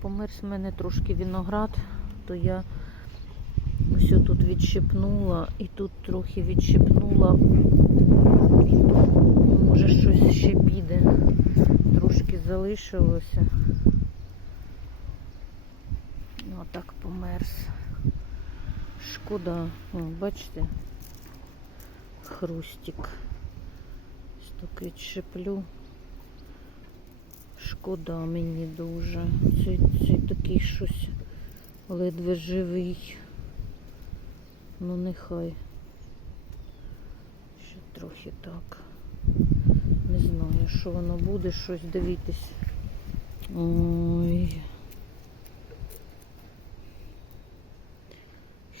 померз в мене трошки виноград, то я ось тут відщипнула і тут трохи відщипнула. Може щось ще піде. Трошки залишилося. Ну, а так померз. Шкода. О, бачите? Хрустик. Ось так відщеплю. Шкода мені дуже. Цей, цей такий щось ледве живий. Ну нехай. Ще трохи так. Не знаю, що воно буде, щось дивитись. Ой.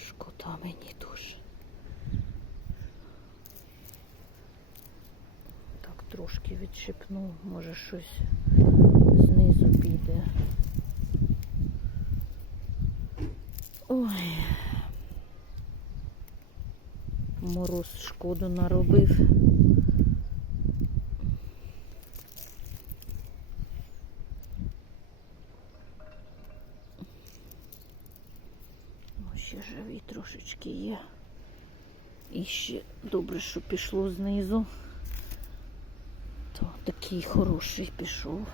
Шкода мені дуже. Так, трошки відщипну, може щось знизу піде. Ой. Мороз шкоду наробив. О, ще живі трошечки є. І ще добре, що пішло знизу. То такий хороший пішов.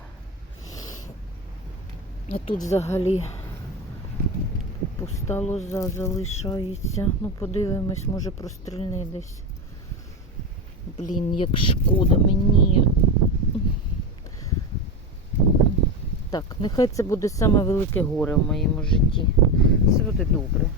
А тут взагалі пуста лоза залишається. Ну, подивимось, може прострільне десь. Блін, як шкода мені. Так, нехай це буде саме велике горе в моєму житті. Все буде добре.